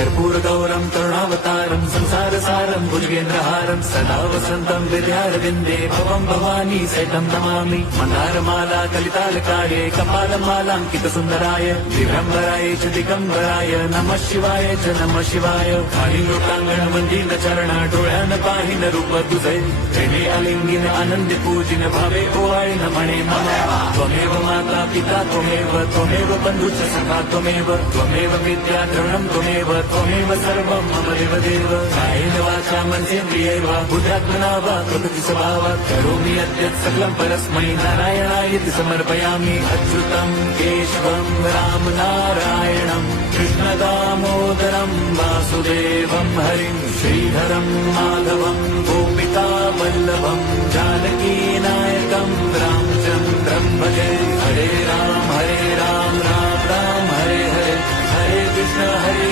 कर्पूरगौरं करुणावतारं संसारसारं भुजगेन्द्रहारं सदा वसन्तं हृदयारविन्दे भवं भवानी सहितं नमामि। मन्दारमाला कलितालकाये कपालमालाङ्कितसुन्दराय दिगम्बराय च दिगम्बराय नमः शिवाय च नमः शिवाय। खाली लोकांगण मंदिर चरण डोळ्यान पाहिन रूप तुझे प्रेमे अलिंगिन आनंदी पूजिन भावे ओवाळीन म्हणे मला त्वमेव माता पिता त्वमेव बंधुच सखा त्वमेव विद्या द्रवणं त्वमेव सर्वं मम देव कायेन वाचा मनसेन्द्रियैव बुद्ध्यात्मना वा प्रकृति स्वभावात् करोमि यद्यत् सकलं परस्मै नारायणायति समर्पयामि। अच्युतं केशवं राम नारायणं कृष्णदामोदरं वासुदेवं हरिं श्रीधरं माधवं गोपिका वल्लभं जानकीनायकं रामचन्द्रं भजे। हरे राम राम राम हरे हरे हरे कृष्ण हरे